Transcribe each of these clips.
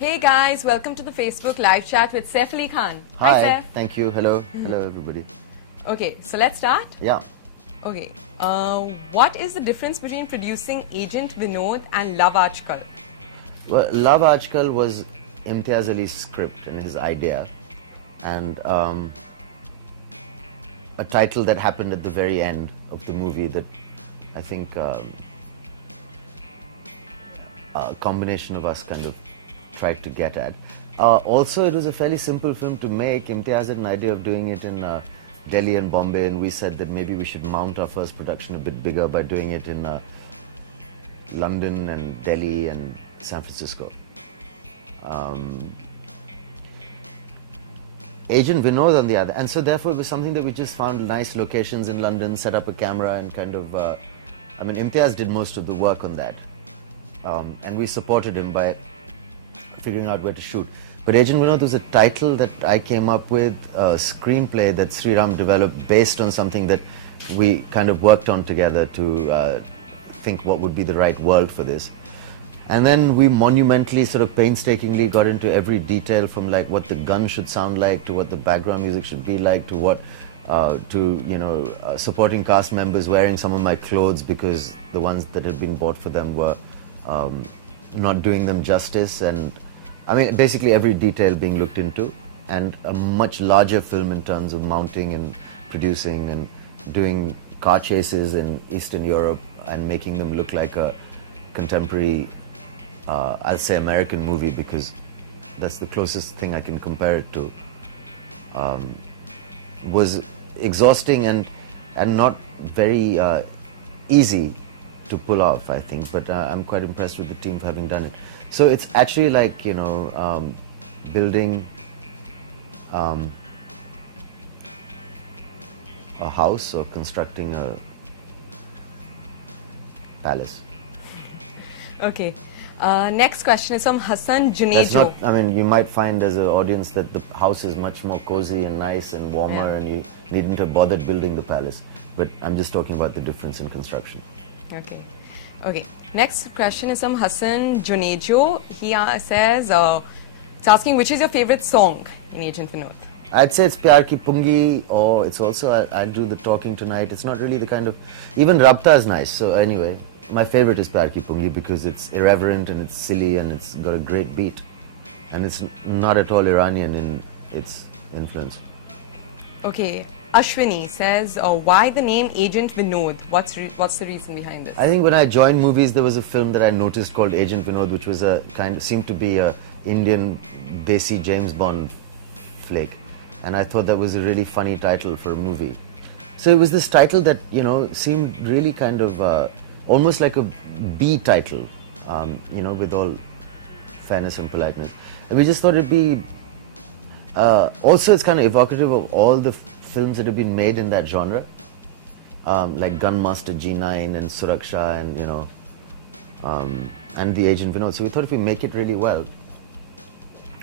Hey guys, welcome to the Facebook live chat with Saif Ali Khan. Hi, Saif. thank you. Hello. Hello, everybody. Okay, so let's start. Yeah. Okay, what is the difference between producing Agent Vinod and Love Aajkal? Well, Love Aajkal was Imtiaz Ali's script and his idea, and a title that happened at the very end of the movie that I think a combination of us kind of tried to get at. Also, it was a fairly simple film to make. Imtiaz had an idea of doing it in Delhi and Bombay, and we said that maybe we should mount our first production a bit bigger by doing it in London and Delhi and San Francisco. Agent Vinod on the other, and so therefore it was something that we just found nice locations in London, set up a camera and kind of, I mean, Imtiaz did most of the work on that. And we supported him by figuring out where to shoot. But Agent Vinod was a title that I came up with, a screenplay that Sriram developed based on something that we kind of worked on together to think what would be the right world for this. And then we monumentally, sort of painstakingly got into every detail, from like what the gun should sound like, to what the background music should be like, to what, supporting cast members wearing some of my clothes because the ones that had been bought for them were not doing them justice. And I mean, basically every detail being looked into, and a much larger film in terms of mounting and producing and doing car chases in Eastern Europe and making them look like a contemporary, I'll say American movie, because that's the closest thing I can compare it to, was exhausting and not very easy to pull off, I think, but I'm quite impressed with the team for having done it. So it's actually like, you know, building a house or constructing a palace. Okay, next question is from Hassan That's Junejo. not, I mean, you might find as an audience that the house is much more cozy and nice and warmer, and you needn't have bothered building the palace. But I'm just talking about the difference in construction. Okay. Okay. Next question is from Hassan Junejo. He says, it's asking, which is your favorite song in Agent Vinod? I'd say it's Pyar Ki Pungi, or it's also, I do the Talking Tonight. It's not really the kind of, even Rabta is nice. So anyway, my favorite is Pyar Ki Pungi because it's irreverent and it's silly and it's got a great beat. And it's not at all Iranian in its influence. Okay. Ashwini says, why the name Agent Vinod? What's the reason behind this? I think when I joined movies, there was a film that I noticed called Agent Vinod, which was a kind of, seemed to be a Indian desi James Bond flick. And I thought that was a really funny title for a movie. So it was this title that, you know, seemed really kind of almost like a B title, you know, with all fairness and politeness. And we just thought it'd be, also it's kind of evocative of all the films that have been made in that genre, like Gunmaster G9 and Suraksha and, you know, and the Agent Vinod. So we thought if we make it really well,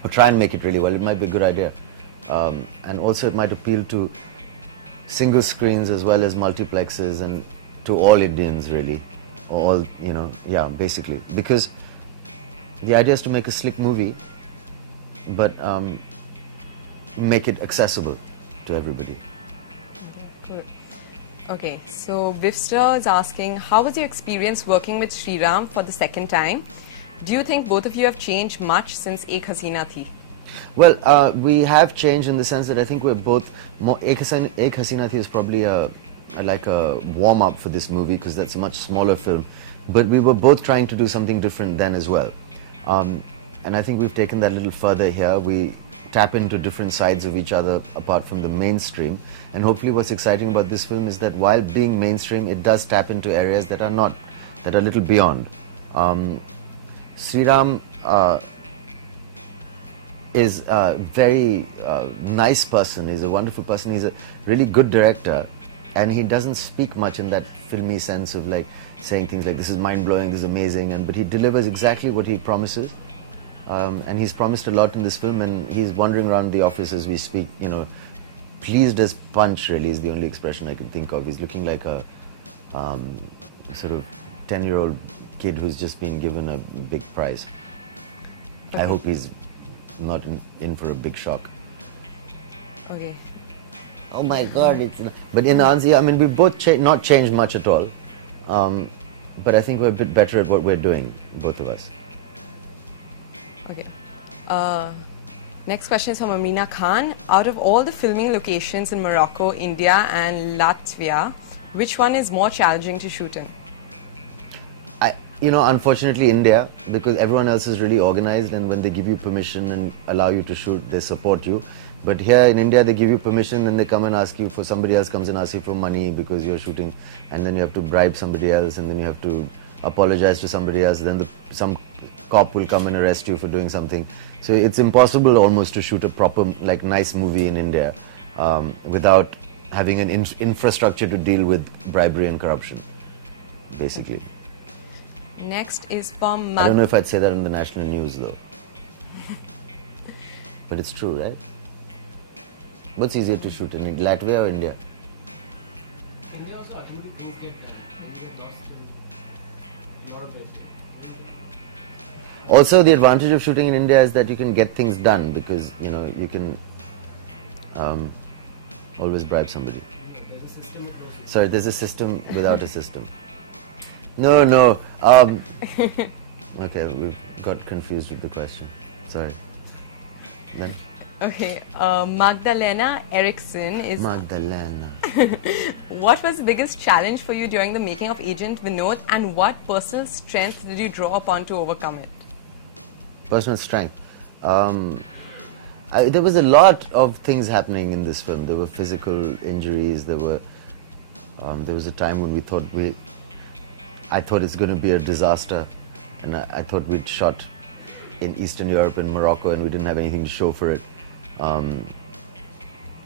or try and make it really well, it might be a good idea. And also it might appeal to single screens as well as multiplexes and to all Indians really, or all, you know, yeah, basically. Because the idea is to make a slick movie, but make it accessible to everybody. Okay, good. Okay, so Vifster is asking, how was your experience working with Sriram for the second time? Do you think both of you have changed much since Ek Hasina Thi? Well, we have changed in the sense that I think we're both more. Ek Hasina Thi is probably like a warm-up for this movie because that's a much smaller film. But we were both trying to do something different then as well. And I think we've taken that a little further here. We tap into different sides of each other apart from the mainstream, and hopefully what's exciting about this film is that while being mainstream, it does tap into areas that are not, that are a little beyond. Sriram is a very nice person, he's a wonderful person, he's a really good director, and he doesn't speak much in that filmy sense of like saying things like this is mind-blowing, this is amazing, but he delivers exactly what he promises. And he's promised a lot in this film, and he's wandering around the office as we speak, you know, pleased as punch really is the only expression I can think of. He's looking like a sort of 10-year-old kid who's just been given a big prize. I hope he's not in for a big shock. Okay. Oh my God! But in answer, I mean, we both not changed much at all. But I think we're a bit better at what we're doing, both of us. Okay. Next question is from Kareena Khan. Out of all the filming locations in Morocco, India and Latvia, which one is more challenging to shoot in? Unfortunately India, because everyone else is really organized, and when they give you permission and allow you to shoot, they support you. But here in India, they give you permission and they come and ask you for, somebody else comes and asks you for money because you're shooting, and then you have to bribe somebody else, and then you have to apologize to somebody else, then some cop will come and arrest you for doing something. So it's impossible almost to shoot a proper, like, nice movie in India without having an infrastructure to deal with bribery and corruption, basically. Next is from I don't know if I'd say that in the national news, though. But it's true, right? What's easier to shoot in Latvia or India? India also ultimately things get done. Maybe get lost in a lot of red tape. Also, the advantage of shooting in India is that you can get things done because, you can always bribe somebody. No, there's a system of no system. Sorry, there's a system without a system. No. Okay, we got confused with the question. Sorry. Then? Okay, Magdalena Eriksson is... Magdalena. What was the biggest challenge for you during the making of Agent Vinod, and what personal strength did you draw upon to overcome it? Personal strength. There was a lot of things happening in this film. There were physical injuries. There was a time when I thought it's going to be a disaster, and I thought we'd shot in Eastern Europe and Morocco, and we didn't have anything to show for it. And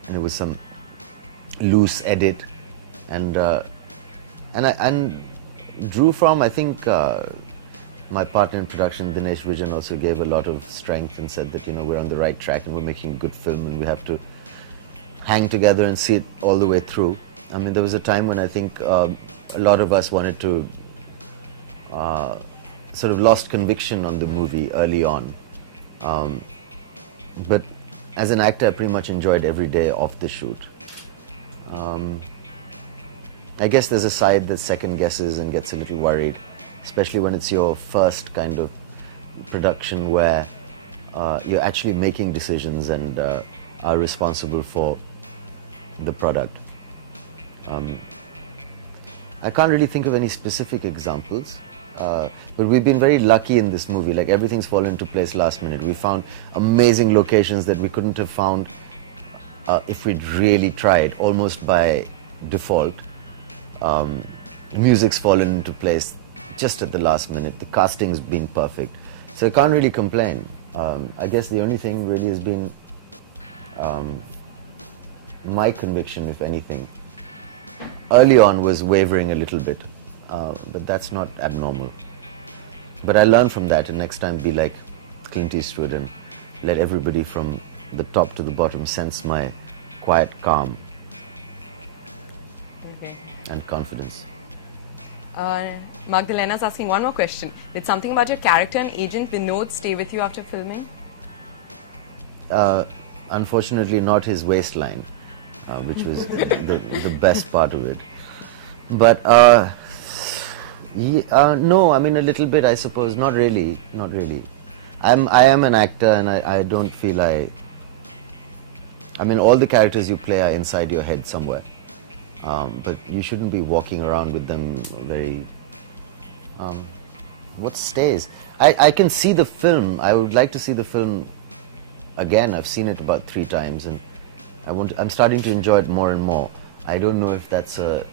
it was some loose edit, and I drew from, I think, my partner in production, Dinesh Vijan, also gave a lot of strength and said that, we're on the right track and we're making a good film and we have to hang together and see it all the way through. I mean, there was a time when I think a lot of us wanted to sort of lost conviction on the movie early on. But as an actor, I pretty much enjoyed every day of the shoot. I guess there's a side that second guesses and gets a little worried, especially when it's your first kind of production where you're actually making decisions and are responsible for the product. I can't really think of any specific examples, but we've been very lucky in this movie. Like, everything's fallen into place last minute. We found amazing locations that we couldn't have found if we'd really tried, almost by default. Music's fallen into place just at the last minute. The casting's been perfect. So I can't really complain. I guess the only thing really has been my conviction, if anything. Early on was wavering a little bit, but that's not abnormal. But I learned from that, and next time be like Clint Eastwood and let everybody from the top to the bottom sense my quiet calm and confidence. Magdalena's asking one more question. Did something about your character and Agent Vinod stay with you after filming? Unfortunately, not his waistline, which was the best part of it. But no, I mean, a little bit, I suppose. Not really, not really. I am an actor, and I don't feel I mean, all the characters you play are inside your head somewhere. But you shouldn't be walking around with them very... what stays? I can see the film. I would like to see the film again. I've seen it about 3 times, and I'm starting to enjoy it more and more. I don't know if that's a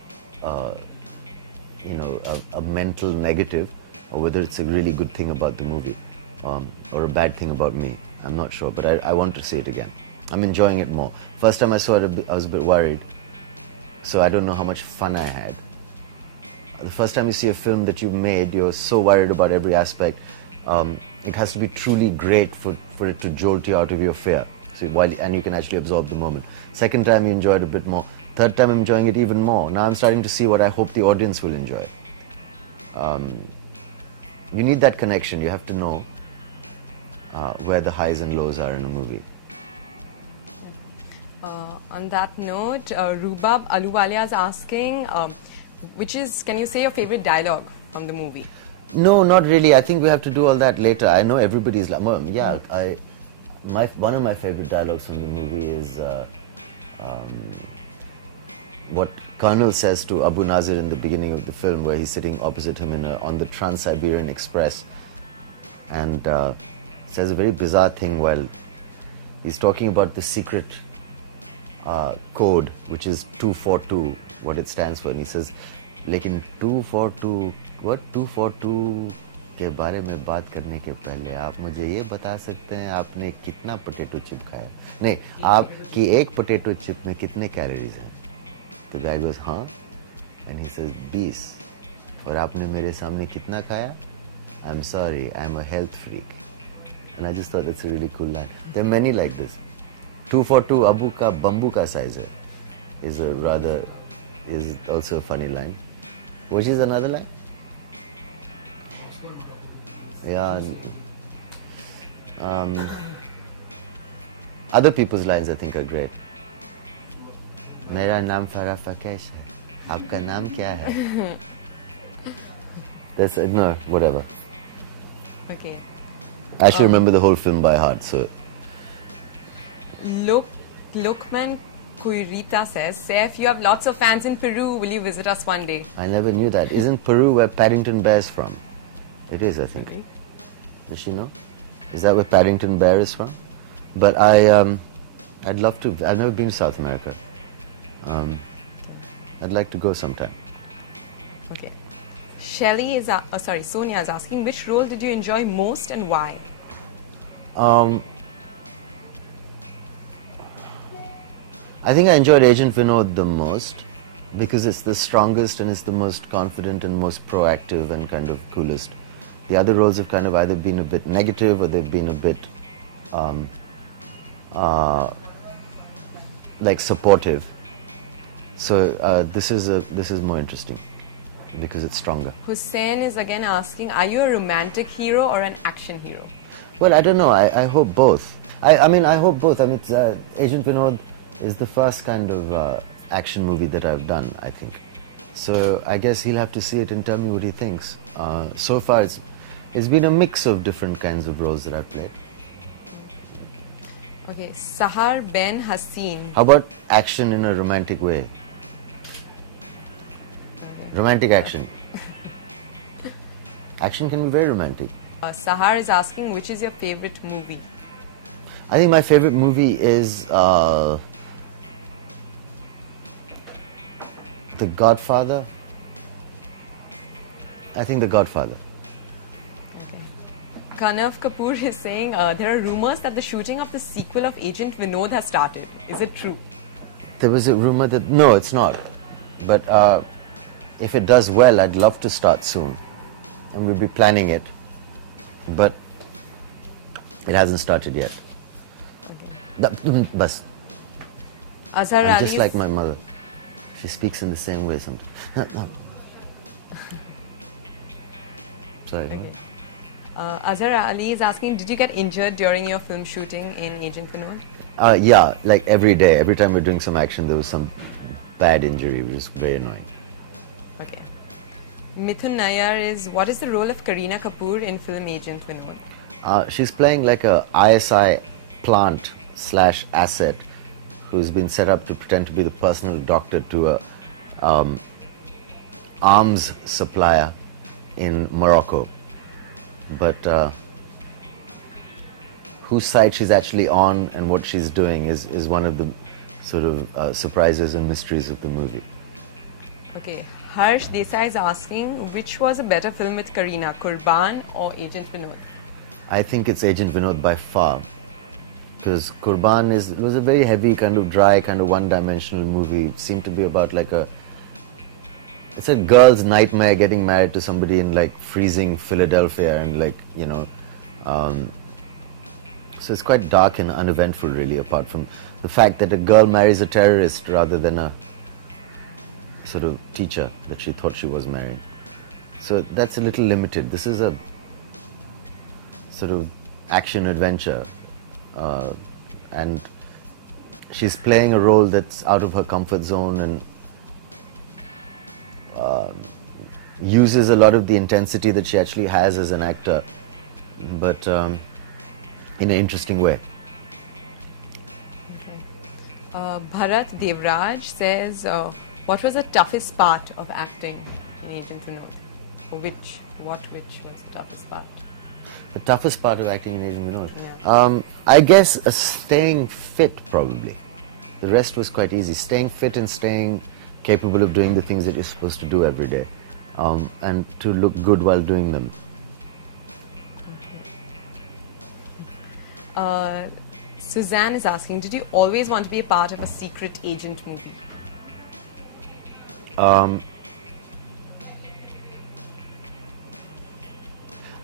mental negative, or whether it's a really good thing about the movie, or a bad thing about me. I'm not sure, but I want to see it again. I'm enjoying it more. First time I saw it, I was a bit worried. So I don't know how much fun I had. The first time you see a film that you've made, you're so worried about every aspect. It has to be truly great for it to jolt you out of your fear. So and you can actually absorb the moment. Second time you enjoy it a bit more. Third time I'm enjoying it even more. Now I'm starting to see what I hope the audience will enjoy. You need that connection. You have to know. where the highs and lows are in a movie. On that note, Rubab Aluwalia is asking, can you say your favorite dialogue from the movie? No, not really. I think we have to do all that later. I know everybody's like, well, yeah, one of my favorite dialogues from the movie is what Colonel says to Abu Nazir in the beginning of the film, where he's sitting opposite him on the Trans-Siberian Express, and says a very bizarre thing while he's talking about the secret code, which is 242, what it stands for, and he says, लेकिन 242, what 242 के बारे में बात करने के पहले आप मुझे ये बता सकते हैं आपने कितना पोटैटो चिप खाया? नहीं, आप कि एक पोटैटो चिप में कितने कैलोरीज हैं? तो guy goes, हाँ, and he says 20. और आपने मेरे सामने कितना खाया? I'm sorry, I'm a health freak. And I just thought that's a really cool line. There are many like this. 242 Abu ka bambu ka size hai is also a funny line. Which is another line? Yeah. Other people's lines I think are great. Mera naam Farah Fakesh hai. Aapka naam kya hai? That's no, whatever. Okay. I actually remember the whole film by heart, so. Lokman Kuirita says, Saif, you have lots of fans in Peru. Will you visit us one day? I never knew that. Isn't Peru where Paddington Bear's from? It is, I think. Really? Does she know? Is that where Paddington Bear is from? But I'd love to. I've never been to South America. Okay. I'd like to go sometime. Okay. Sonia is asking, which role did you enjoy most and why? I think I enjoyed Agent Vinod the most because it's the strongest and it's the most confident and most proactive and kind of coolest. The other roles have kind of either been a bit negative or they've been a bit like supportive. So this is more interesting because it's stronger. Hussein is again asking, are you a romantic hero or an action hero? Well, I don't know. I hope both. I mean, I hope both. I mean, Agent Vinod is the first kind of action movie that I've done, I think. So I guess he'll have to see it and tell me what he thinks. So far, it's been a mix of different kinds of roles that I've played. Okay, Sahar Ben Haseen. How about action in a romantic way? Okay. Romantic action. Action can be very romantic. Sahar is asking, which is your favorite movie? I think my favorite movie is The Godfather. I think The Godfather. Okay. Kareena Kapoor is saying there are rumors that the shooting of the sequel of Agent Vinod has started. Is it true? There was a rumor that... No, it's not. But if it does well, I'd love to start soon. And we'll be planning it. But it hasn't started yet. Okay. Bas. Azhar I'm Ali just like my mother. She speaks in the same way sometimes. No. Sorry. Okay. Azhar Ali is asking, did you get injured during your film shooting in Agent Vinod? Yeah, like every day. Every time we're doing some action, there was some bad injury, which is very annoying. Okay. Mithun Nair is, what is the role of Kareena Kapoor in film Agent Vinod? She's playing like a ISI plant / asset who's been set up to pretend to be the personal doctor to a arms supplier in Morocco. But whose side she's actually on and what she's doing is one of the sort of surprises and mysteries of the movie. Okay. Harsh Desai is asking, which was a better film with Kareena, Qurban or Agent Vinod? I think it's Agent Vinod by far. Because Qurban was a very heavy, kind of dry, kind of one-dimensional movie. It seemed to be about like it's a girl's nightmare getting married to somebody in like freezing Philadelphia and like, you know. So it's quite dark and uneventful really, apart from the fact that a girl marries a terrorist rather than a sort of teacher that she thought she was marrying. So that's a little limited. This is a sort of action adventure, and she's playing a role that's out of her comfort zone and uses a lot of the intensity that she actually has as an actor, but in an interesting way. Okay. Bharat Devraj says, what was the toughest part of acting in Agent Vinod? Or which was the toughest part? The toughest part of acting in Agent Vinod? Yeah. I guess staying fit, probably. The rest was quite easy. Staying fit and staying capable of doing the things that you're supposed to do every day. And to look good while doing them. Okay. Suzanne is asking, did you always want to be a part of a secret agent movie?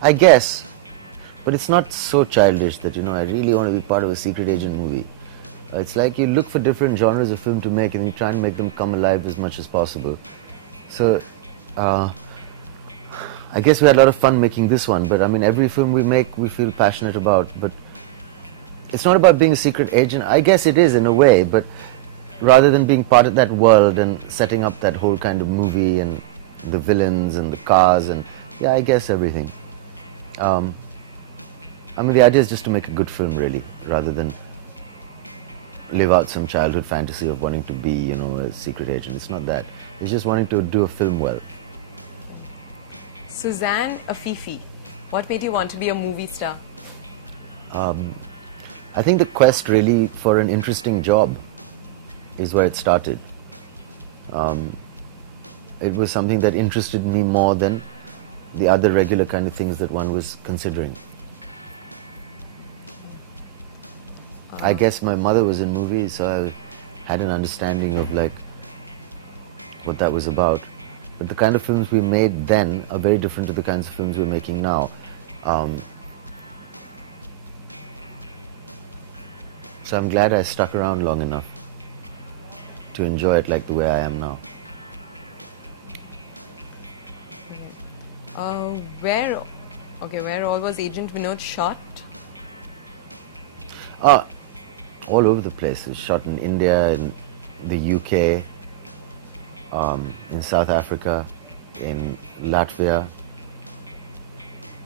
I guess, but it's not so childish that, I really want to be part of a secret agent movie. It's like you look for different genres of film to make and you try and make them come alive as much as possible. So, I guess we had a lot of fun making this one, but I mean, every film we make, we feel passionate about, but it's not about being a secret agent. I guess it is in a way, but rather than being part of that world and setting up that whole kind of movie and the villains and the cars and, yeah, I guess everything. I mean, the idea is just to make a good film, really, rather than live out some childhood fantasy of wanting to be, a secret agent. It's not that. It's just wanting to do a film well. Suzanne Afifi, what made you want to be a movie star? I think the quest really for an interesting job is where it started. It was something that interested me more than the other regular kind of things that one was considering. I guess my mother was in movies, so I had an understanding of like what that was about. But the kind of films we made then are very different to the kinds of films we're making now. So I'm glad I stuck around long enough to enjoy it like the way I am now. Okay. Where all was Agent Vinod shot? All over the place. It was shot in India, in the UK, in South Africa, in Latvia,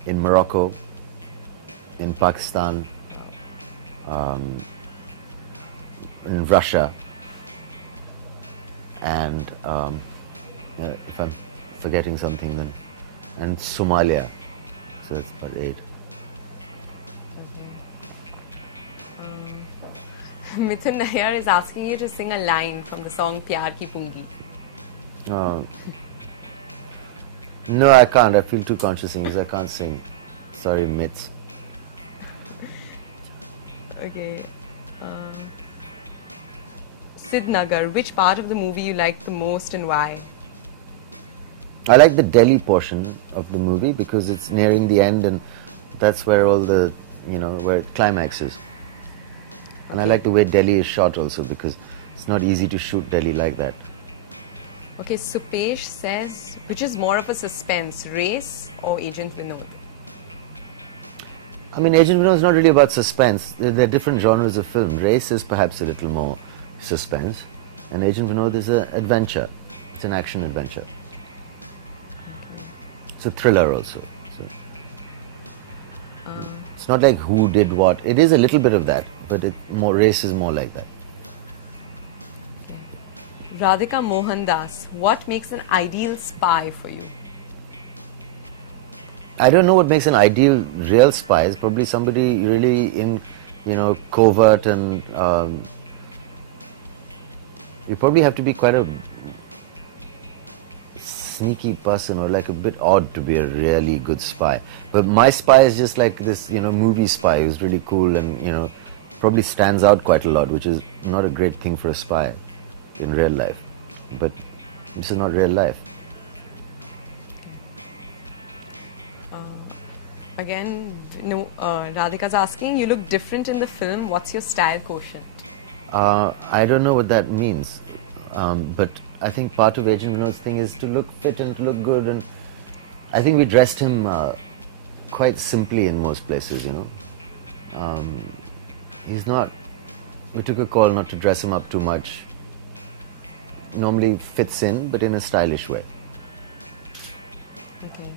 in Morocco, in Pakistan, in Russia, and if I'm forgetting something, then and Somalia. So that's about 8. Okay. Mithun Nair is asking you to sing a line from the song Pyar Ki Pungi. No, I can't. I feel too conscious because I can't sing. Sorry, Mits. Okay. Sid Nagar, which part of the movie you liked the most and why? I like the Delhi portion of the movie because it's nearing the end and that's where all the, where it climaxes. And I like the way Delhi is shot also because it's not easy to shoot Delhi like that. Okay, Supesh says, which is more of a suspense, Race or Agent Vinod? I mean, Agent Vinod is not really about suspense. There are different genres of film. Race is perhaps a little more suspense, and Agent Vinod is an adventure. It's an action adventure. Okay. It's a thriller also. So it's not like who did what. It is a little bit of that, but Race is more like that. Okay. Radhika Mohandas, what makes an ideal spy for you? I don't know what makes an ideal real spy. It's probably somebody really in, covert and you probably have to be quite a sneaky person or like a bit odd to be a really good spy. But my spy is just like this, movie spy who's really cool and, probably stands out quite a lot, which is not a great thing for a spy in real life. But this is not real life. Again, Radhika's asking, you look different in the film. What's your style quotient? I don't know what that means. But I think part of Agent Vinod's thing is to look fit and to look good. And I think we dressed him quite simply in most places, He's not, we took a call not to dress him up too much. Normally fits in, but in a stylish way. Okay.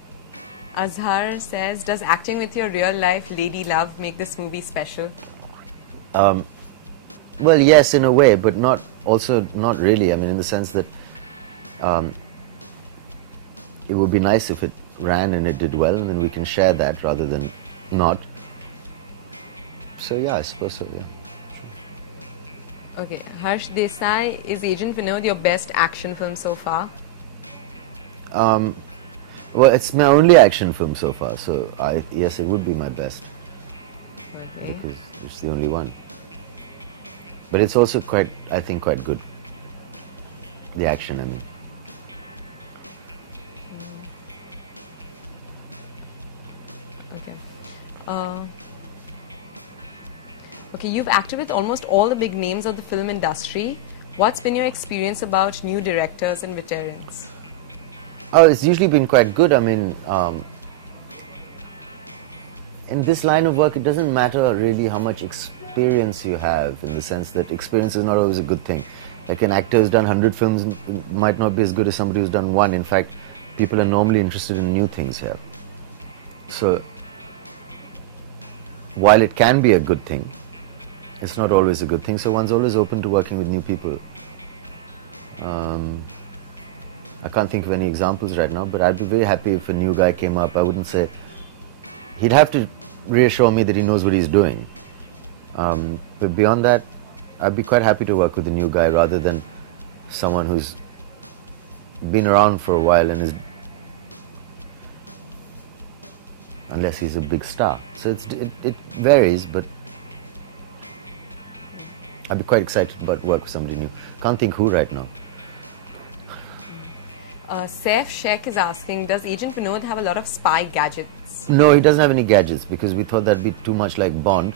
Azhar says, does acting with your real life lady love make this movie special? Well, yes, in a way, but not really. I mean, in the sense that it would be nice if it ran and it did well, and then we can share that rather than not. So yeah, I suppose so, yeah. Sure. Okay. Harsh Desai, is Agent Vinod your best action film so far? Well, it's my only action film so far, so yes, it would be my best. Okay. Because it's the only one. But it's also quite, I think, quite good. The action, I mean. Okay. Okay, you've acted with almost all the big names of the film industry. What's been your experience about new directors and veterans? Oh, it's usually been quite good. I mean, in this line of work, it doesn't matter really how much experience you have, in the sense that experience is not always a good thing. Like an actor who's done 100 films might not be as good as somebody who's done one. In fact, people are normally interested in new things here. So, while it can be a good thing, it's not always a good thing. So one's always open to working with new people. I can't think of any examples right now, but I'd be very happy if a new guy came up. I wouldn't say, he'd have to reassure me that he knows what he's doing. But beyond that, I'd be quite happy to work with a new guy rather than someone who's been around for a while and is, unless he's a big star. So it varies, but I'd be quite excited about work with somebody new. Can't think who right now. Saif Sheikh is asking, does Agent Vinod have a lot of spy gadgets? No, he doesn't have any gadgets because we thought that'd be too much like Bond.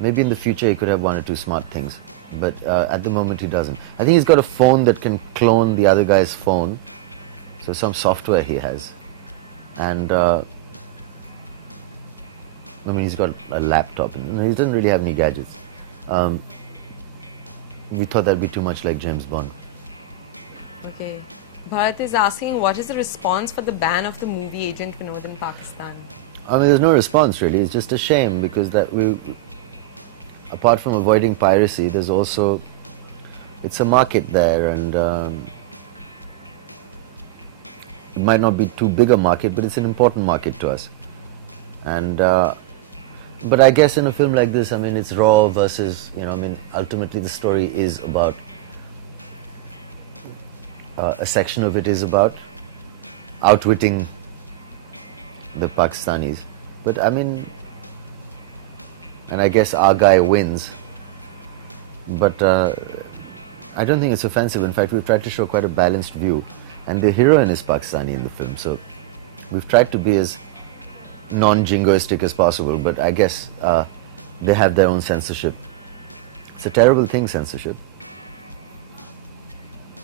Maybe in the future he could have one or two smart things, but at the moment he doesn't. I think he's got a phone that can clone the other guy's phone, so some software he has. And I mean, he's got a laptop, and he doesn't really have any gadgets. We thought that'd be too much like James Bond. Okay. Bharat is asking, what is the response for the ban of the movie Agent Vinod in Pakistan? I mean, there's no response really. It's just a shame because that apart from avoiding piracy, there's also, it's a market there, and it might not be too big a market, but it's an important market to us. And but I guess in a film like this, I mean, it's raw versus, you know, I mean, ultimately the story is about, a section of it is about outwitting the Pakistanis. But I mean, and I guess our guy wins, but I don't think it's offensive. In fact, we've tried to show quite a balanced view, and the heroine is Pakistani in the film, so we've tried to be as non-jingoistic as possible, but I guess they have their own censorship. It's a terrible thing, censorship.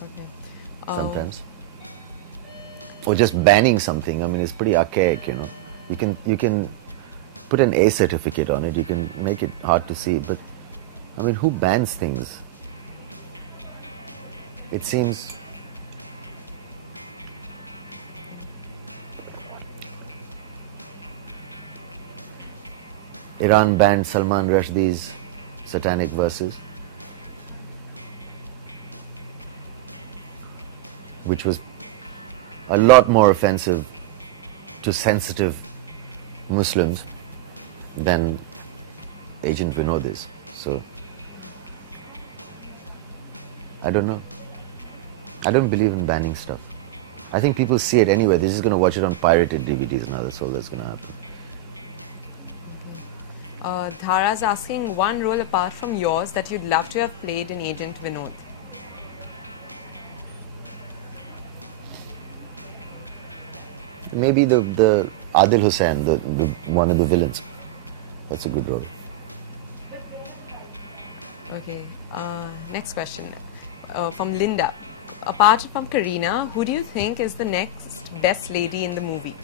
Okay. Sometimes. Or just banning something, I mean, it's pretty archaic, you know. You can put an A certificate on it, you can make it hard to see, but I mean, who bans things? It seems Iran banned Salman Rushdie's satanic verses, which was a lot more offensive to sensitive Muslims than Agent Vinod is. So, I don't know. I don't believe in banning stuff. I think people see it anyway. They're just going to watch it on pirated DVDs now. That's all that's going to happen. Dhara's asking, one role apart from yours that you'd love to have played in Agent Vinod. Maybe the Adil Hussain, the one of the villains. That's a good role. Okay. Next question from Linda. Apart from Kareena, who do you think is the next best lady in the movie?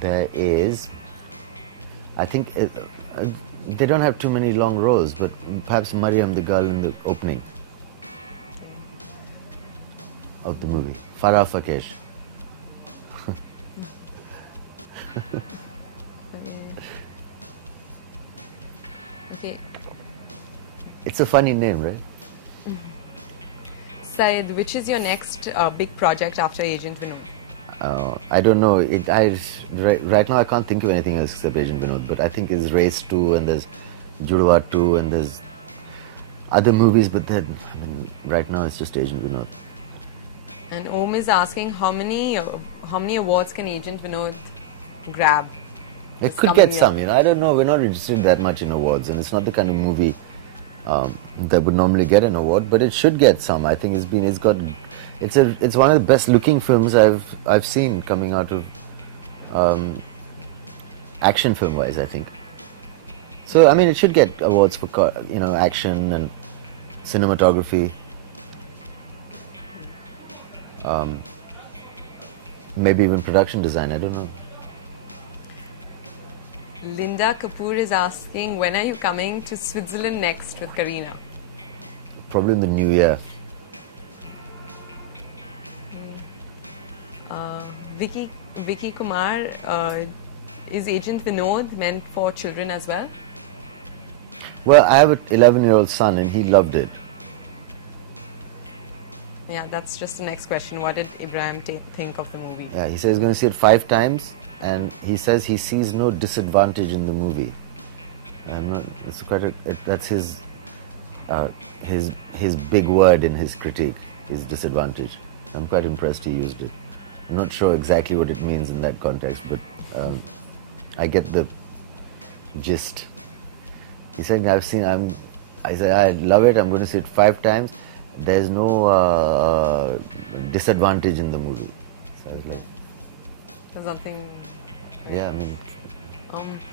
There is. I think they don't have too many long roles, but perhaps Mariam, the girl in the opening of the movie. Farah Fakesh. Okay. It's a funny name, right? Syed, which is your next big project after Agent Vinod? I don't know. Right now I can't think of anything else except Agent Vinod, but I think it's Race 2 and there's Judwa 2 and there's other movies, but then, I mean, right now it's just Agent Vinod. And Om is asking how many awards can Agent Vinod grab? It could get some, you know. I don't know. We're not interested that much in awards, and it's not the kind of movie that would normally get an award, but it should get some. I think it's one of the best looking films I've seen coming out of action film wise, I think. So I mean, it should get awards for action and cinematography. Maybe even production design, I don't know. Linda Kapoor is asking, when are you coming to Switzerland next with Kareena? Probably in the new year. Vicky Kumar, is Agent Vinod meant for children as well? Well, I have an 11-year-old son and he loved it. Yeah, that's just the next question. What did Ibrahim think of the movie? Yeah, he says he's going to see it 5 times, and he says he sees no disadvantage in the movie. It's quite that's his big word in his critique, is disadvantage. I'm quite impressed he used it. I'm not sure exactly what it means in that context, but I get the gist. He said, I said, I love it, I'm going to see it 5 times. There's no disadvantage in the movie. So I was like, There's something. Right? Yeah, I mean,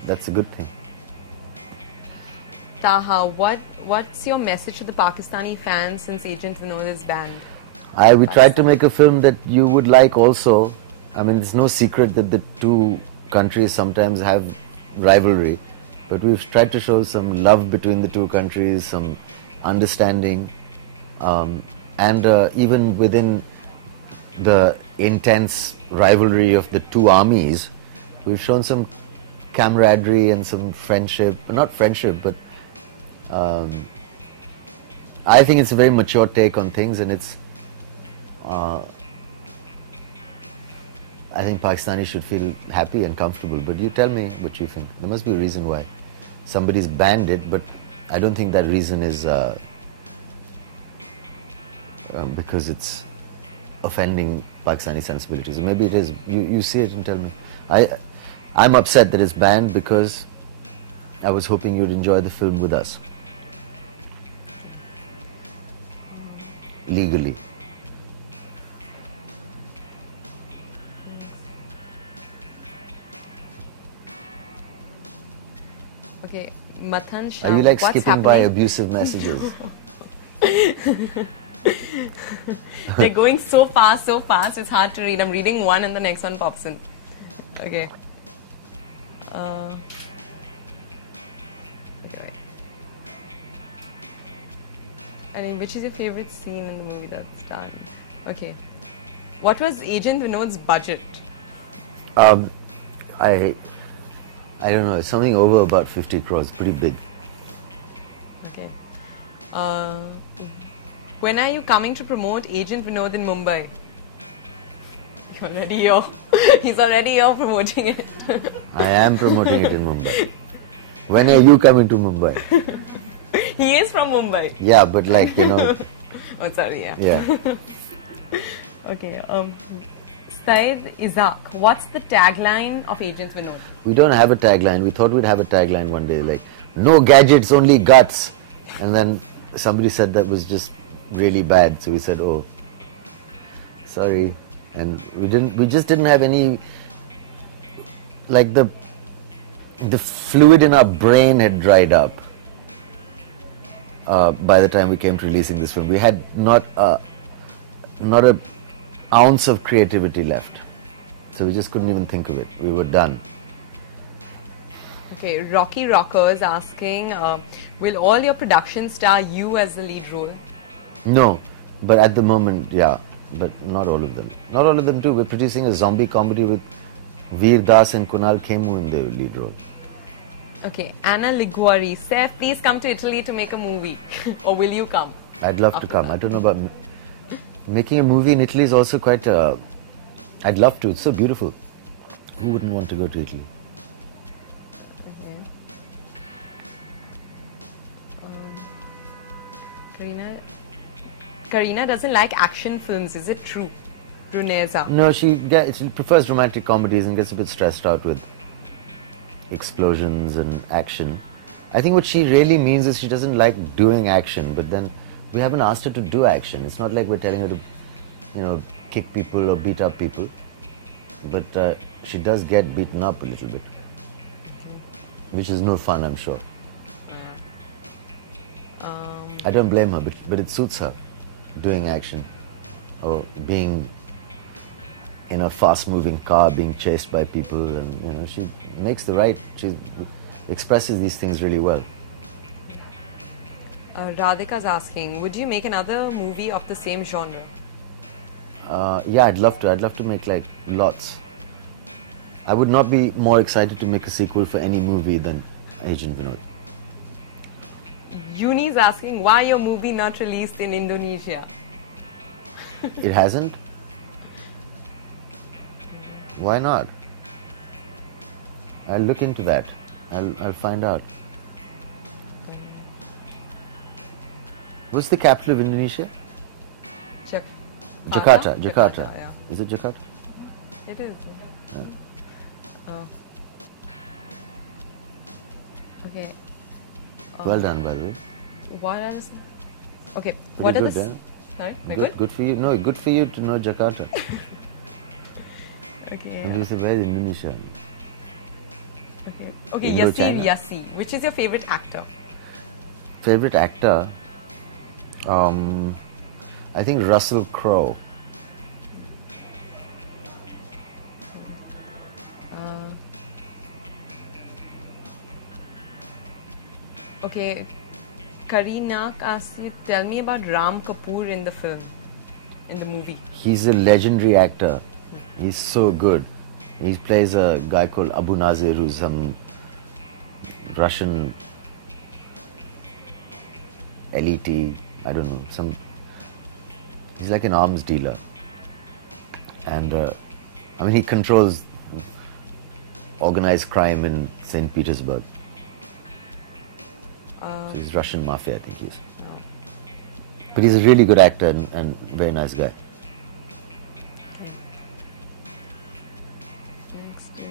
that's a good thing. Taha, what's your message to the Pakistani fans since Agent Vinod is banned? We tried to make a film that you would like also. I mean, it's no secret that the two countries sometimes have rivalry, but we've tried to show some love between the two countries, some understanding. And even within the intense rivalry of the two armies, we've shown some camaraderie and some friendship. Not friendship, but I think it's a very mature take on things, and it's I think Pakistanis should feel happy and comfortable. But you tell me what you think. There must be a reason why somebody's banned it, but I don't think that reason is because it's offending Pakistani sensibilities. Or maybe it is. You see it and tell me. I'm upset that it's banned because I was hoping you'd enjoy the film with us. Legally. Okay, Mathan Shah. Are you like what's skipping by happening? abusive messages? They're going so fast, it's hard to read. I'm reading one and the next one pops in. Okay. Okay, wait. I mean, which is your favorite scene in the movie that's done? Okay. What was Agent Vinod's budget? I don't know, it's something over about 50 crores, pretty big. Okay. When are you coming to promote Agent Vinod in Mumbai? You're already here. He's already here promoting it. I am promoting it in Mumbai. When are you coming to Mumbai? He is from Mumbai. Yeah, but like, you know. Oh, sorry, yeah. Yeah. Okay. Said Izak, what's the tagline of Agent Vinod? We don't have a tagline. We thought we'd have a tagline one day, like, no gadgets, only guts. And then somebody said that was just really bad. So we said, oh, sorry. And we just didn't have any, like the fluid in our brain had dried up by the time we came to releasing this film. We had not a ounce of creativity left. So we just couldn't even think of it. We were done. Okay, Rocky Rocker is asking, will all your productions star you as the lead role? No, but at the moment, yeah, but not all of them. Not all of them too. We're producing a zombie comedy with Veer Das and Kunal Khemu in the lead role. Okay, Anna Liguori, Saif, please come to Italy to make a movie. Or will you come? I'd love to come. I don't know about making a movie in Italy is also quite. I'd love to. It's so beautiful. Who wouldn't want to go to Italy? Okay. Kareena doesn't like action films. Is it true? Runeza. No, she prefers romantic comedies and gets a bit stressed out with explosions and action. I think what she really means is she doesn't like doing action, but then we haven't asked her to do action. It's not like we're telling her to, kick people or beat up people. But she does get beaten up a little bit, which is no fun, I'm sure. I don't blame her, but it suits her, doing action or being in a fast-moving car, being chased by people, and she makes she expresses these things really well. Radhika's asking, would you make another movie of the same genre? Yeah, I'd love to. I'd love to make like lots. I would not be more excited to make a sequel for any movie than Agent Vinod. Yuni's asking, why your movie not released in Indonesia? It hasn't? Why not? I'll look into that. I'll find out. What's the capital of Indonesia? Jakarta. Jakarta. Yeah. Is it Jakarta? It is. Yeah. Oh. Okay. Well done, by the way. What else? Okay. Pretty what are good, the? yeah? Sorry. Good. Good for you. No, good for you to know Jakarta. Okay. And you say, where is Indonesia? Okay. Okay. Indochina? Yasir Yassi. Which is your favorite actor? Favorite actor? I think Russell Crowe. Okay. Kareena Kapoor, tell me about Ram Kapoor in the film, in the movie. He's a legendary actor. He's so good. He plays a guy called Abu Nazir, who's some Russian elite, I don't know, he's like an arms dealer. And, he controls organized crime in St. Petersburg. So he's Russian mafia, I think he is. Oh. But he's a really good actor and very nice guy. Okay. Next is...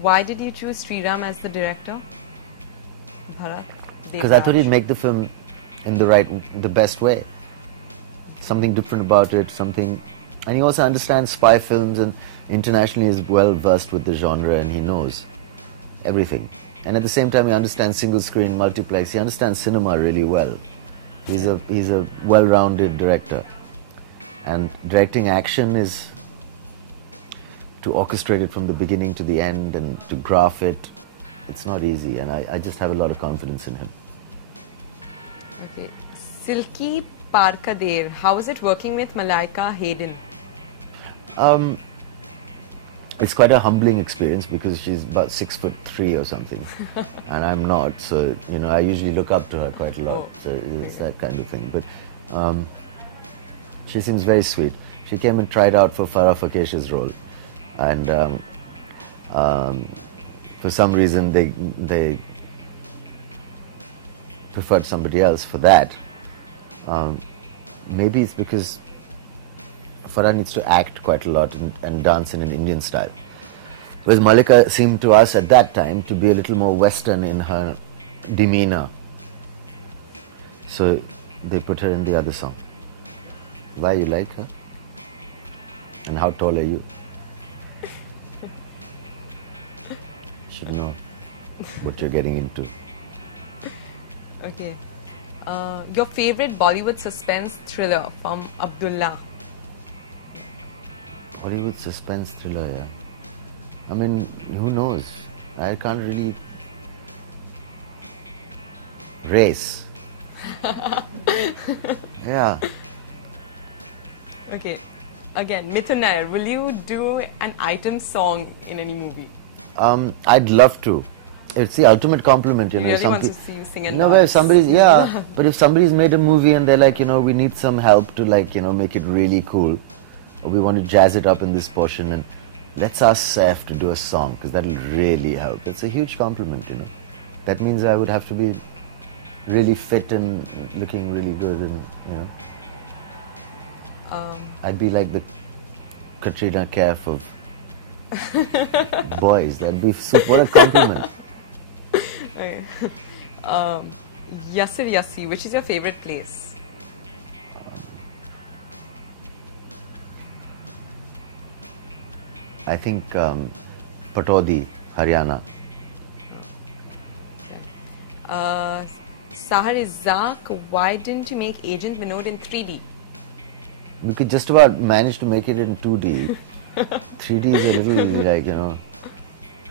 why did you choose Sriram as the director? Bharat? Because I thought he'd make the film in the best way. Something different about it, and he also understands spy films and internationally is well versed with the genre, and he knows everything. And at the same time, he understands single screen, multiplex. He understands cinema really well. He's a well-rounded director. And directing action is to orchestrate it from the beginning to the end and to graph it. It's not easy, and I just have a lot of confidence in him. Okay. Silky Parkader, how is it working with Malaika Hayden? It's quite a humbling experience because she's about 6'3" or something, and I'm not. So I usually look up to her quite a lot. Oh, so it's that kind of thing. But she seems very sweet. She came and tried out for Farah Fakesh's role, and for some reason they preferred somebody else for that. Maybe it's because Farah needs to act quite a lot and dance in an Indian style. Whereas Malika seemed to us at that time to be a little more Western in her demeanor. So they put her in the other song. Why you like her? And how tall are you? Should know what you're getting into. Okay. Your favorite Bollywood suspense thriller from Abdullah? Hollywood suspense thriller, yeah. I mean, who knows? I can't really... Race. Yeah. Okay. Again, Mithun Nair, will you do an item song in any movie? I'd love to. It's the ultimate compliment, you know. He really some wants to see you sing and No, dance. but if somebody's, yeah, but if somebody's made a movie and they're like, you know, we need some help to, like, you know, make it really cool, or we want to jazz it up in this portion, and let's ask Saif to do a song, because that'll really help. That's a huge compliment, you know. That means I would have to be really fit and looking really good, and, you know. I'd be like the Kareena Kapoor of boys. That'd be super, what a compliment. Okay. Yasir Yassi, which is your favorite place? I think Patodi, Haryana. Sahar Izzaq, why didn't you make Agent Vinod in 3D? We could just about manage to make it in 2D. 3D is a little like, you know,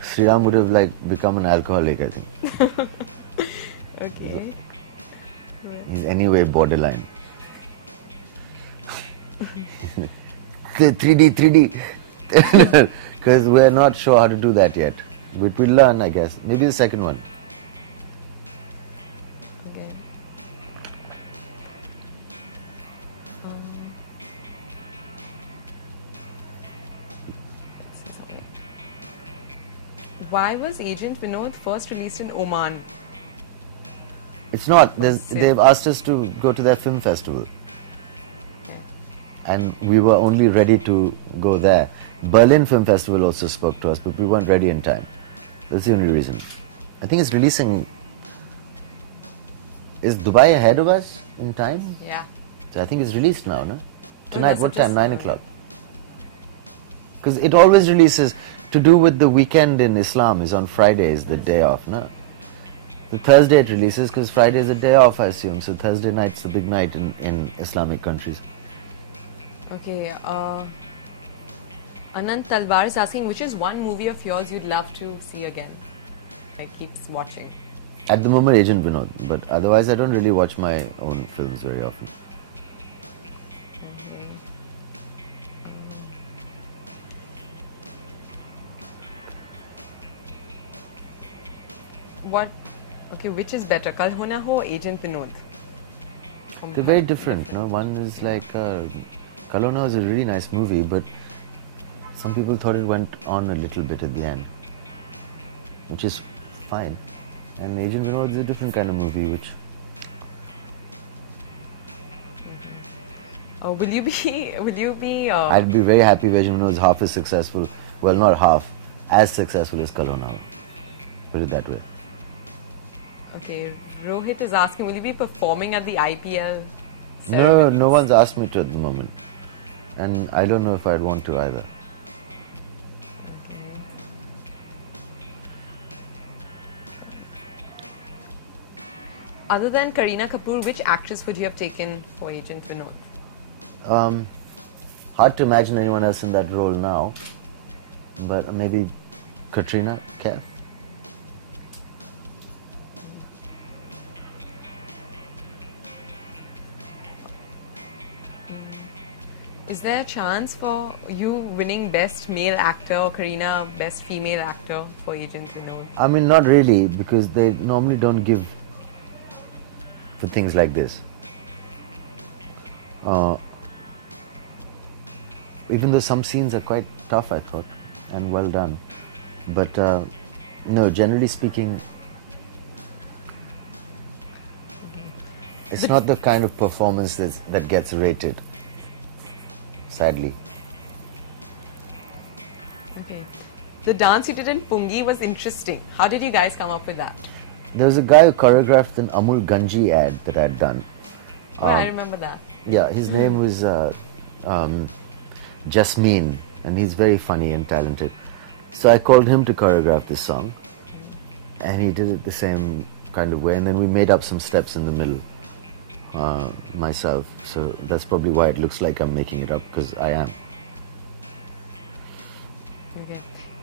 Sriram would have like become an alcoholic, I think. Okay. He's anyway borderline. 3D. Because we're not sure how to do that yet. But we'll learn, I guess. Maybe the second one. Okay. Let's see something. Why was Agent Vinod first released in Oman? It's not. They've asked us to go to their film festival. Okay. And we were only ready to go there. Berlin Film Festival also spoke to us, but we weren't ready in time. That's the only reason. I think it's releasing... Is Dubai ahead of us in time? Yeah. So I think it's released now, no? Tonight, that's what time? just- 9 o'clock. Because it always releases, to do with the weekend in Islam, is on Friday is the day off, no? The Thursday it releases, because Friday is a day off, I assume. So Thursday night's the big night in Islamic countries. Okay. Anant Talwar is asking, which is one movie of yours you'd love to see again? Like, keeps watching. At the moment, Agent Vinod, but otherwise I don't really watch my own films very often. Okay. What? Okay, which is better, Kal Ho Na Ho or Agent Vinod? They're very different, no? One is like, Kalona was a really nice movie, but some people thought it went on a little bit at the end, which is fine. And Agent Vinod is a different kind of movie, which... Will you be? I'd be very happy if Agent Vinod is half as successful, well, not half, as successful as Kalona. Put it that way. Okay, Rohit is asking, will you be performing at the IPL? No, ceremonies? no one's asked me to at the moment. And I don't know if I'd want to either. Okay. Other than Kareena Kapoor, which actress would you have taken for Agent Vinod? Hard to imagine anyone else in that role now, but maybe Kareena Kapoor. Is there a chance for you winning Best Male Actor or Kareena Best Female Actor for Agent Vinod? I mean, not really, because they normally don't give for things like this. Even though some scenes are quite tough, I thought, and well done. But no, generally speaking, it's not the kind of performance that gets rated, sadly. Okay. The dance you did in Pungi was interesting. How did you guys come up with that? There was a guy who choreographed an Amul Ganji ad that I'd done. Oh, I remember that. Yeah, his name was Jasmine, and he's very funny and talented. So I called him to choreograph this song, and he did it the same kind of way, and then we made up some steps in the middle myself. So that's probably why it looks like I'm making it up, because I am. Okay.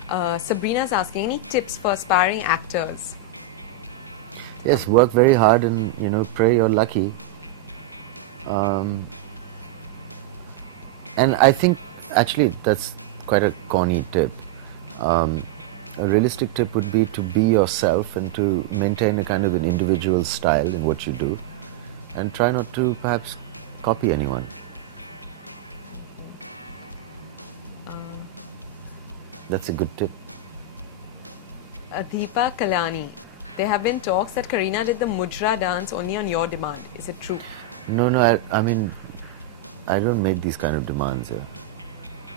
Sabrina's asking, any tips for aspiring actors? Yes, work very hard and, you know, pray you're lucky. And I think, actually, that's quite a corny tip. A realistic tip would be to be yourself and to maintain a kind of an individual style in what you do, and try not to perhaps copy anyone. That's a good tip. Deepa Kalani, there have been talks that Kareena did the Mujra dance only on your demand. Is it true? No, I mean, I don't make these kind of demands.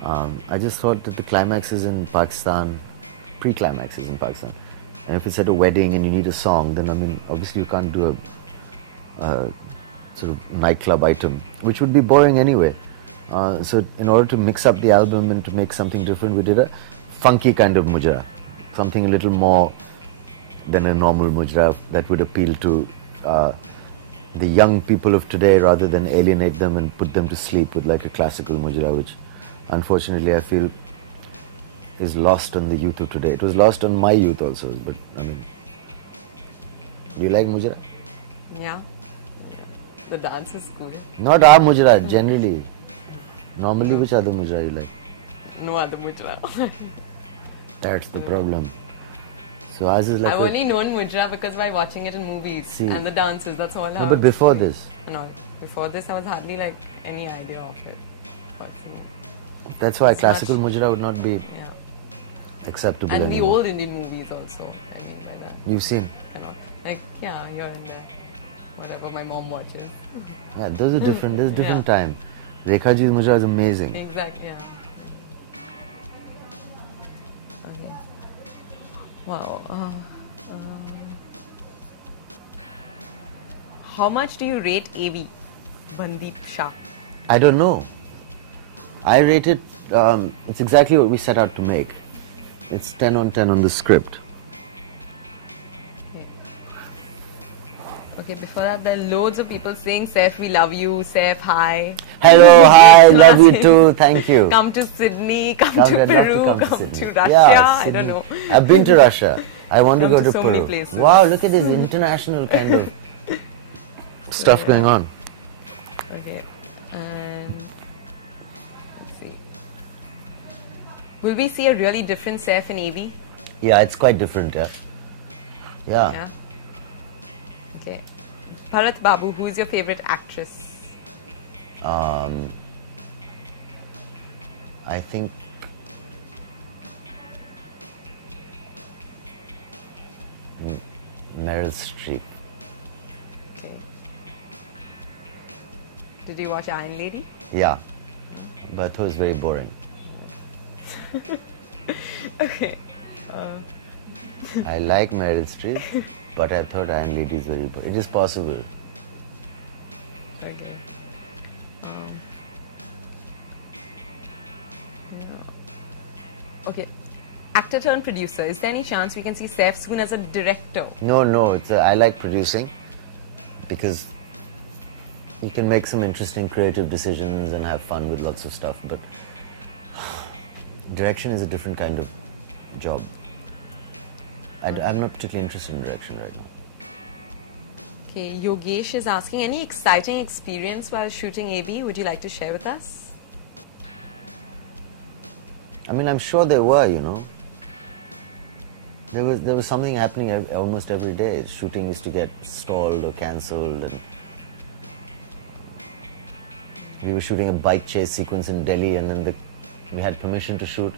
I just thought that the climax is in Pakistan, pre-climax is in Pakistan. And if it's at a wedding and you need a song, then I mean, obviously you can't do a sort of nightclub item, which would be boring anyway. So in order to mix up the album and to make something different, we did a funky kind of mujra, something a little more than a normal mujra that would appeal to the young people of today rather than alienate them and put them to sleep with like a classical mujra, which unfortunately I feel is lost on the youth of today. It was lost on my youth also, but I mean, do you like mujra? Yeah. The dance is cool. Not our mujra, generally. Normally, which other mujra you like? No other Mujra. That's the problem. So ours is like I've only known Mujra because by watching it in movies and the dances, that's all I No, but before this? No, before this I was hardly like any idea of it. That's why classical mujra would not be yeah. acceptable And anymore. the old Indian movies also, I mean by that. You've seen? Like, yeah, here and there. Whatever my mom watches. Yeah, those are different. There's different time. Rekha ji's mujra is amazing. Exactly, yeah. Okay. Wow. How much do you rate AV, Bandeep Shah? I don't know. I rate it, it's exactly what we set out to make. It's 10 on 10 on the script. Okay, before that, there are loads of people saying, Saif, we love you. Saif, hi. Hello, hi, love you too, thank you. Come to Sydney, come to Peru, come to Russia, yeah, I don't know. I've been to Russia. I want to go to so Peru. many places. Wow, look at this international kind of stuff going on. Okay, and let's see. Will we see a really different Saif in AV? Yeah, it's quite different, yeah. Yeah. Okay. Bharat Babu, who is your favorite actress? I think Meryl Streep. Okay. Did you watch Iron Lady? Yeah, but I thought it was very boring. Okay. I like Meryl Streep, but I thought Iron Lady is very boring. It is possible. Okay. Yeah. Okay. Actor turned producer. Is there any chance we can see Saif soon as a director? No. I like producing because you can make some interesting creative decisions and have fun with lots of stuff. But direction is a different kind of job. I'm not particularly interested in direction right now. Okay, Yogesh is asking, any exciting experience while shooting AV would you like to share with us? I mean, I'm sure there were, you know. There was something happening almost every day. Shooting used to get stalled or cancelled, and we were shooting a bike chase sequence in Delhi, and then we had permission to shoot,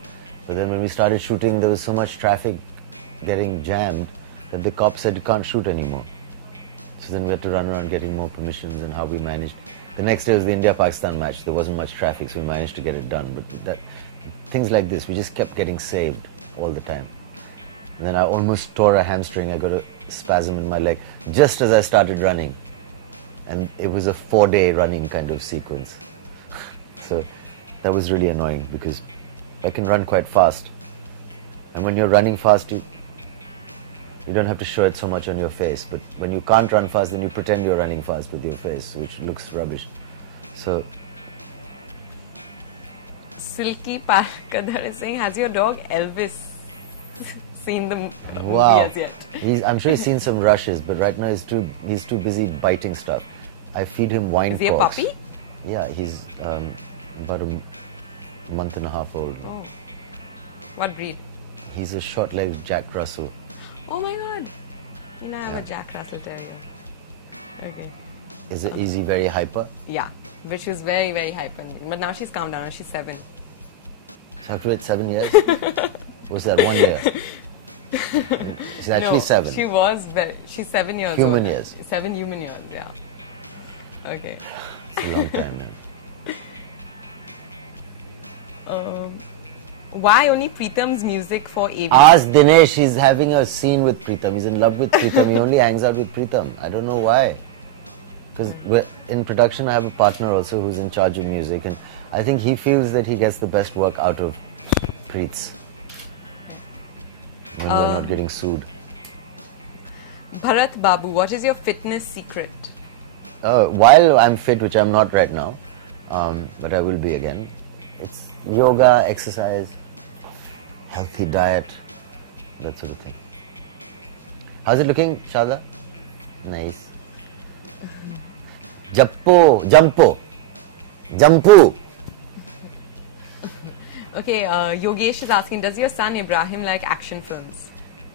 but then when we started shooting, there was so much traffic getting jammed that the cops said you can't shoot anymore. So then we had to run around getting more permissions, and how we managed. The next day was the India-Pakistan match. There wasn't much traffic, so we managed to get it done. But things like this, we just kept getting saved all the time. And then I almost tore a hamstring. I got a spasm in my leg just as I started running. And it was a 4-day running kind of sequence. So that was really annoying because I can run quite fast. And when you're running fast, you don't have to show it so much on your face. But when you can't run fast, then you pretend you're running fast with your face, which looks rubbish. So Silky Parkadar is saying, has your dog Elvis seen the movie Wow. as yet? I'm sure he's seen some rushes, but right now he's too busy biting stuff. I feed him wine Is he a corks. puppy? Yeah, he's about a month and a half old. Oh. What breed? He's a short-legged Jack Russell. Oh my god. You know, I have Yeah. a Jack Russell Terrier. Okay. Is he very hyper? Yeah. But she was very, very hyper. But now she's calmed down. She's 7. So I have to wait 7 years? Was that 1 year? She's actually No, 7. she's 7 years Human old. years. 7 human years, yeah. Okay. It's a long time, man. Why only Preetham's music for AV? Ask Dinesh, he's having a scene with Preetham. He's in love with Preetham. He only hangs out with Preetham. I don't know why. Because in production, I have a partner also who's in charge of music, and I think he feels that he gets the best work out of Preets. When we're not getting sued. Bharat Babu, what is your fitness secret? While I'm fit, which I'm not right now, but I will be again, it's yoga, exercise, healthy diet, that sort of thing. How's it looking, Shada? Nice. Jumpo. Okay, Yogesh is asking, does your son Ibrahim like action films?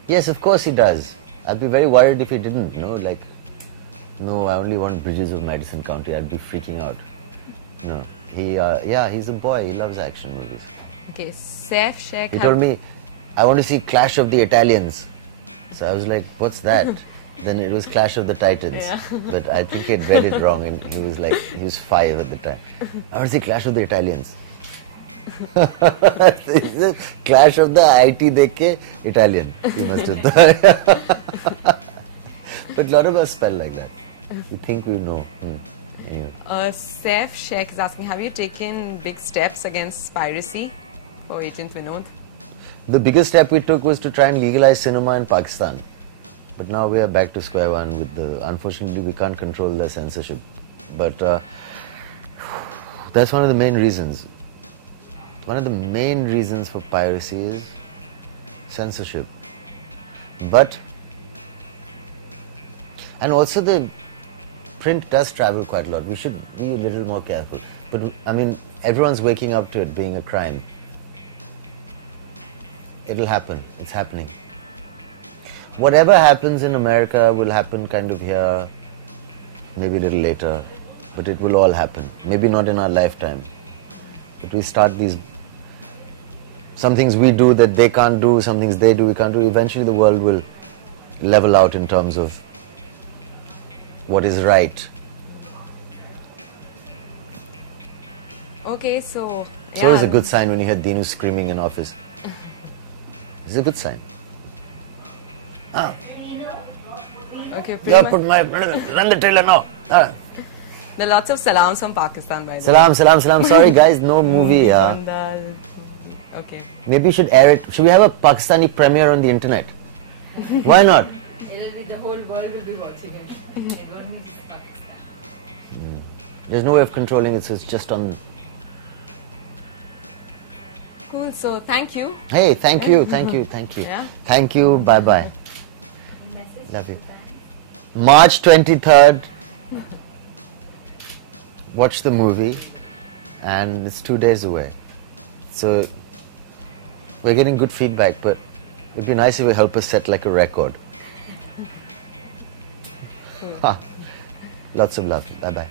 Yes, of course he does. I'd be very worried if he didn't, no, like, no, I only want Bridges of Madison County, I'd be freaking out. No, he's a boy, he loves action movies. Okay, Saif Sheikh. He told me, I want to see Clash of the Italians. So I was like, what's that? Then it was Clash of the Titans. Yeah. But I think he'd read it wrong, and he was 5 at the time. I want to see Clash of the Italians. Clash of the IT dekhe Italian, he must have thought. But a lot of us spell like that. We think we know. Anyway. Saif Sheikh is asking, have you taken big steps against piracy for Agent Vinod? The biggest step we took was to try and legalize cinema in Pakistan. But now we are back to square one with unfortunately we can't control the censorship. But that's one of the main reasons. One of the main reasons for piracy is censorship. And also the print does travel quite a lot. We should be a little more careful. But I mean, everyone's waking up to it being a crime. It'll happen. It's happening. Whatever happens in America will happen kind of here, maybe a little later, but it will all happen. Maybe not in our lifetime. But we start some things we do that they can't do, some things they do we can't do. Eventually the world will level out in terms of what is right. Okay, so... It's always a good sign when you hear Dinu screaming in office. It's a good sign. Okay, Yeah, pretty much. run the trailer now. There are lots of salams from Pakistan, by the Salam. Sorry guys, no movie. Okay. Maybe you should air it. Should we have a Pakistani premiere on the internet? Why not? The whole world will be watching it. It won't be just Pakistan. There's no way of controlling it, so it's just on. Cool, so thank you. Hey, thank you. Yeah. Thank you, bye-bye. Love you. March 23rd, watch the movie, and it's 2 days away. So, we're getting good feedback, but it'd be nice if you help us set like a record. Lots of love. Bye-bye.